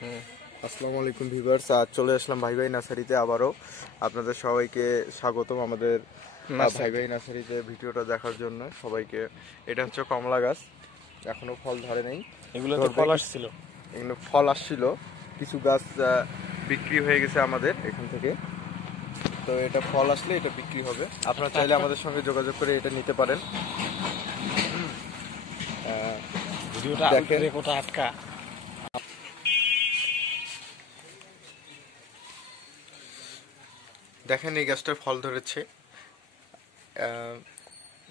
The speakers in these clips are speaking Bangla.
আসসালামু আলাইকুম ভিউয়ার্স, আজ চলে আসলাম ভাই ভাই নার্সারিতে। আবারও আপনাদের সবাইকে স্বাগতম আমাদের ভাই ভাই নার্সারিতে ভিডিওটা দেখার জন্য সবাইকে। এটা হচ্ছে কমলা গাছ, এখনো ফল ধরে নেই। এগুলোতে ফল আসছিল, এগুলো ফল আসছিল, কিছু গাছ বিক্রি হয়ে গেছে আমাদের এখান থেকে। তো এটা ফল আসলে এটা বিক্রি হবে, আপনারা চাইলে আমাদের সঙ্গে যোগাযোগ করে এটা নিতে পারেন। ভিডিওটা দেখেন কোটা আটকা। দেখেন এই গাছটার ফল ধরেছে।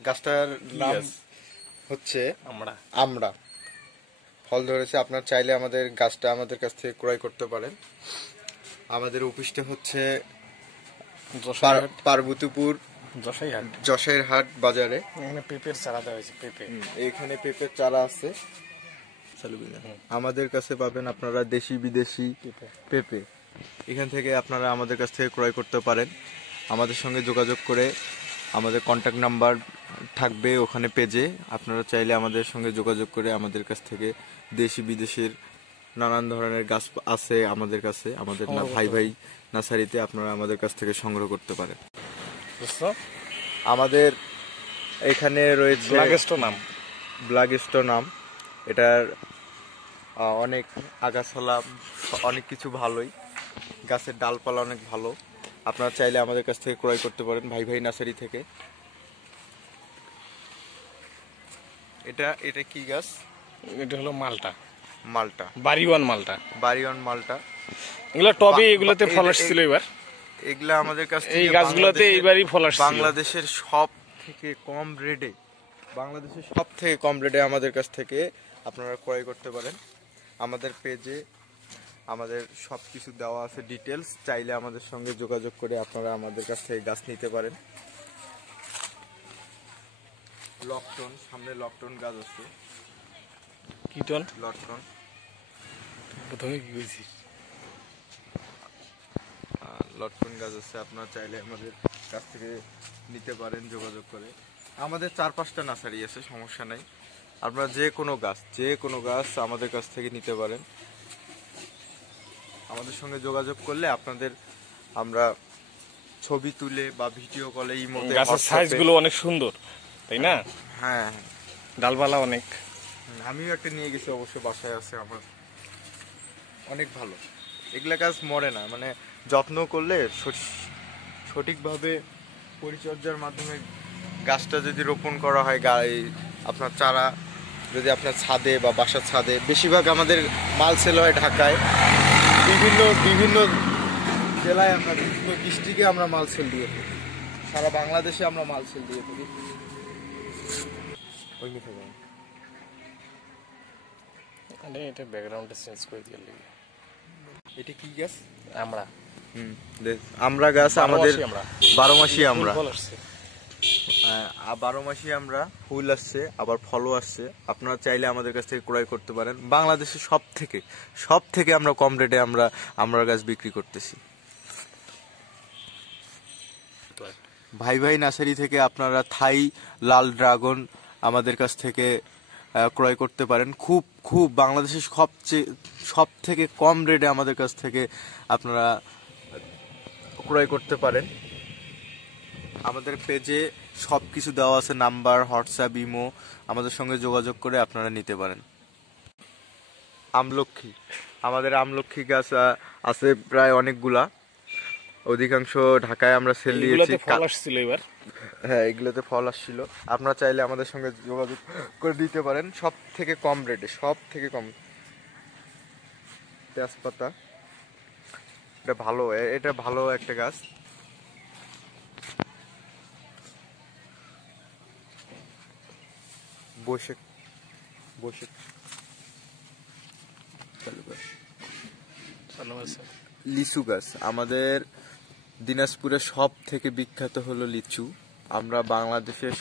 গাছটার নাম হচ্ছে আমরা। ফল ধরেছে, আপনার চাইলে আমাদের গাছটা আমাদের কাছ থেকে ক্রয় করতে পারেন। আমাদের অফিসটা হচ্ছে পার্বতীপুর যশাইরহাট বাজারে। এখানে পেঁপের চারা দেওয়া হয়েছে, এখানে পেঁপের চারা আছে। আমাদের কাছে পাবেন আপনারা দেশি বিদেশি পেঁপে। এখান থেকে আপনারা আমাদের কাছ থেকে ক্রয় করতে পারেন। আমাদের সঙ্গে যোগাযোগ করে, আমাদের কন্ট্যাক্ট নাম্বার থাকবে ওখানে পেজে, আপনারা চাইলে আমাদের সঙ্গে যোগাযোগ করে আমাদের কাছ থেকে দেশি বিদেশের নানান ধরনের গাছ আছে আমাদের কাছে। আমাদের ভাই ভাই নার্সারিতে আপনারা আমাদের কাছ থেকে সংগ্রহ করতে পারেন। আমাদের এখানে রয়েছে ব্ল্যাকস্টো নাম। এটার অনেক আগাছালা, অনেক কিছু ভালোই, গাছের ডালপালা অনেক ভালো। আপনারা চাইলে আমাদের কাছ থেকে ক্রয় করতে পারেন ভাই ভাই নার্সারি থেকে। এটা কি গাছ? এটা হলো মালটা বাড়িওয়ান মালটা। এগুলো টবে, এগুলোতে ফল আসছিল এবার। এগুলা আমাদের কাছ থেকে, এই গাছগুলোতে এইবারই ফল আসছিল। বাংলাদেশের সব থেকে কম রেটে আমাদের কাছ থেকে আপনারা ক্রয় করতে পারেন। আমাদের পেজে আমাদের সব কিছু দেওয়া আছে ডিটেলস, চাইলে আমাদের সঙ্গে যোগাযোগ করে আপনারা আমাদের কাছ থেকে গাছ নিতে পারেন। লকটন, সামনে লকটন গাছ আছে। লকটন প্রথমে কি কইছিস? লটকন গাছ আছে, আপনারা চাইলে আমাদের কাছ থেকে নিতে পারেন যোগাযোগ করে। আমাদের 4-5টা নার্সারি আছে, সমস্যা নাই। আপনারা যে কোনো গাছ আমাদের কাছ থেকে নিতে পারেন। আমাদের সঙ্গে যোগাযোগ করলে আপনাদের আমরা ছবি তুলে বা ভিডিও কলে গাছের সাইজগুলো অনেক সুন্দর, তাই না? হ্যাঁ, ডালপালা অনেক। আমিও একটা নিয়ে গেছি, অবশ্য বাসায় আছে আমার, অনেক ভালো। এগুলা গাছ মরে না, মানে যত্ন করলে, সঠিকভাবে পরিচর্যার মাধ্যমে গাছটা যদি রোপণ করা হয়, আপনার চারা যদি আপনার ছাদে বা বাসার ছাদে, বেশিরভাগ আমাদের মাল সেল হয় ঢাকায়, বিভিন্ন জেলায়, আমরা বিভিন্ন ডিস্ট্রিক্টে আমরা মাল সেল দিয়ে থাকি, সারা বাংলাদেশে আমরা মাল সেল দিয়ে থাকি। এটা ব্যাকগ্রাউন্ডটা চেঞ্জ করে দিয়ে লাগবে। এটা কি গাছ? আমরা গাছ আমাদের 12 মাসই আমরা, 12 মাসই আমরা ফুল আসছে, আবার ফলও আসছে। আপনারা চাইলে আমাদের কাছ থেকে ক্রয় করতে পারেন। বাংলাদেশের সব থেকে আমরা কম রেটে আমরা গাছ বিক্রি করতেছি। ভাই ভাই নার্সারি থেকে আপনারা থাই লাল ড্রাগন আমাদের কাছ থেকে ক্রয় করতে পারেন। খুব বাংলাদেশের সব থেকে কম রেটে আমাদের কাছ থেকে আপনারা ক্রয় করতে পারেন। আমাদের পেজে সব কিছু দেওয়া আছে, নাম্বার, হোয়াটসঅ্যাপ, ইমো, আমাদের সঙ্গে যোগাযোগ করে আপনারা নিতে পারেন। আমাদের আমলক্ষী গাছ আছে প্রায় অনেকগুলা, অধিকাংশ ঢাকায় আমরা সেল দিয়েছি। হ্যাঁ, এগুলোতে ফল আসছিল। আপনারা চাইলে আমাদের সঙ্গে যোগাযোগ করে দিতে পারেন সব থেকে কম রেটে, তেজপাতা, এটা ভালো একটা গাছ। লিচু গাছ আমাদের দিনাজপুরের সব থেকে বিখ্যাত হলো লিচু। আমরা বাংলাদেশের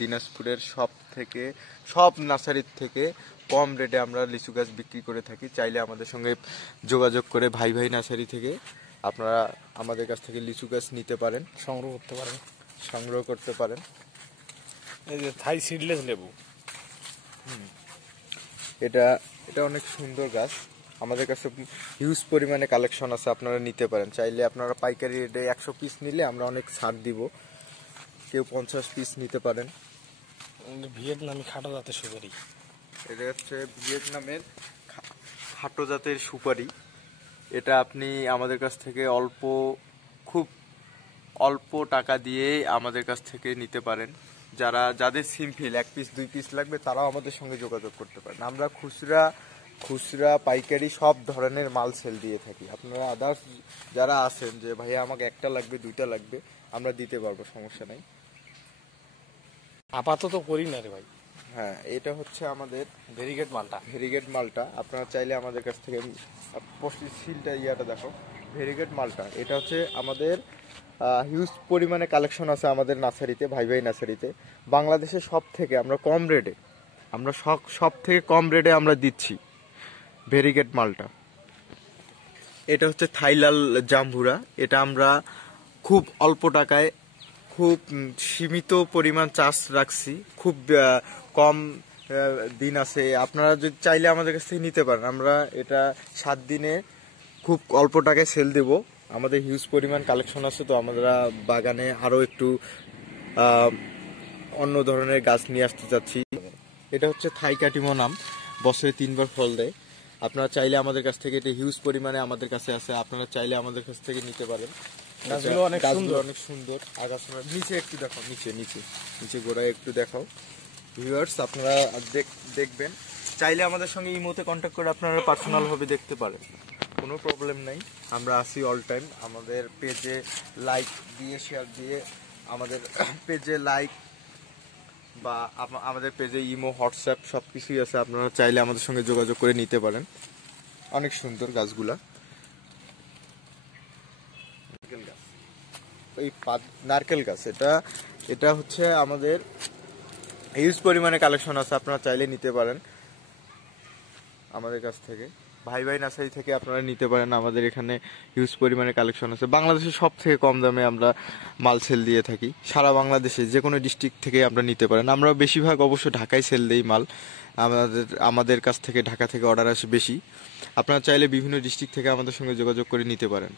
দিনাজপুরের সব নার্সারির থেকে কম রেটে আমরা লিচু গাছ বিক্রি করে থাকি। চাইলে আমাদের সঙ্গে যোগাযোগ করে ভাই ভাই নার্সারি থেকে আপনারা আমাদের কাছ থেকে লিচু গাছ নিতে পারেন, সংগ্রহ করতে পারেন। এই যে থাই সিডলেস লেবু, এটা অনেক সুন্দর গাছ। আমাদের কাছে হিউজ পরিমাণে কালেকশন আছে, আপনারা নিতে পারেন। চাইলে আপনারা পাইকারি রেটে 100 পিস নিলে আমরা অনেক ছাড় দিব, কেউ 50 পিস নিতে পারেন। ভিয়েতনামি খাটো জাতের সুপারি। এটা হচ্ছে ভিয়েতনামের খাটো জাতের সুপারি। এটা আপনি আমাদের কাছ থেকে খুব অল্প টাকা দিয়ে আমাদের কাছ থেকে নিতে পারেন। যাদের সিম্পল 1 পিস 2 পিস লাগবে তারাও আমাদের সঙ্গে যোগাযোগ করতে পারেন। আমরা খুচরা পাইকারি সব ধরনের মাল সেল দিয়ে থাকি। আপনারা আদার্স যারা আছেন যে ভাইয়া আমাকে 1টা লাগবে 2টা লাগবে, আমরা দিতে পারবো, সমস্যা নাই। আপাতত করি না রে ভাই। হ্যাঁ, এটা হচ্ছে আমাদের ভেরিগেট মালটা। ভেরিগেট মালটা। আপনারা চাইলে আমাদের কাছ থেকে সিলটা ইয়াটা দেখো, ভেরিগেট মালটা। এটা হচ্ছে আমাদের হিউজ পরিমাণে কালেকশন আছে আমাদের নার্সারিতে, ভাই নার্সারিতে। বাংলাদেশে সব থেকে আমরা কম রেটে, আমরা সব থেকে কম রেটে আমরা দিচ্ছি ভেরিগেট মালটা। এটা হচ্ছে থাইলাল জাম্বুরা। এটা আমরা খুব অল্প টাকায়, খুব সীমিত পরিমাণ চাষ রাখছি, খুব কম দিন আছে। আপনারা যদি চাইলে আমাদের কাছ থেকে নিতে পারেন। আমরা এটা 7 দিনে খুব অল্প টাকায় সেল দেব। আমাদের হিউজ পরিমাণ কালেকশন আছে, তো আমরা বাগানে আরও একটু অন্য ধরনের গাছ নিয়ে আসতে চাচ্ছি। এটা হচ্ছে থাই কাটিমো নাম, বছরে 3 বার ফল দেয়। আপনারা চাইলে আমাদের কাছ থেকে, এটা হিউজ পরিমাণে আমাদের কাছে আছে, আপনারা চাইলে আমাদের কাছ থেকে নিতে পারেন। গাছগুলো অনেক সুন্দর। আগাছা নিচে একটু দেখো, নিচে গোড়ায় একটু দেখাও ভিউয়ার্স, আপনারা দেখবেন। চাইলে আমাদের সঙ্গে ইমোতে কন্ট্যাক্ট করে আপনারা পার্সোনাল ভাবে দেখতে পারেন, কোনো প্রবলেম নাই। আমরা আসি অল টাইম। আমাদের পেজে লাইক দিয়ে, শেয়ার দিয়ে, আমাদের পেজে লাইক বা আমাদের পেজে ইমো, হোয়াটসঅ্যাপ সব কিছুই আছে। আপনারা চাইলে আমাদের সঙ্গে যোগাযোগ করে নিতে পারেন। অনেক সুন্দর গাছগুলা। এই নারকেল গাছ, এটা হচ্ছে আমাদের হিউজ পরিমাণে কালেকশন আছে, আপনারা চাইলে নিতে পারেন আমাদের কাছ থেকে। ভাই নার্সারি থেকে আপনারা নিতে পারেন। আমাদের এখানে হিউজ পরিমাণে কালেকশন আছে। বাংলাদেশের সব থেকে কম দামে আমরা মাল সেল দিয়ে থাকি। সারা বাংলাদেশে যে কোনো ডিস্ট্রিক্ট থেকে আমরা নিতে পারেন। আমরা বেশিরভাগ অবশ্য ঢাকায় সেল দিই মাল। আমাদের কাছ থেকে ঢাকা থেকে অর্ডার আসে বেশি। আপনারা চাইলে বিভিন্ন ডিস্ট্রিক্ট থেকে আমাদের সঙ্গে যোগাযোগ করে নিতে পারেন।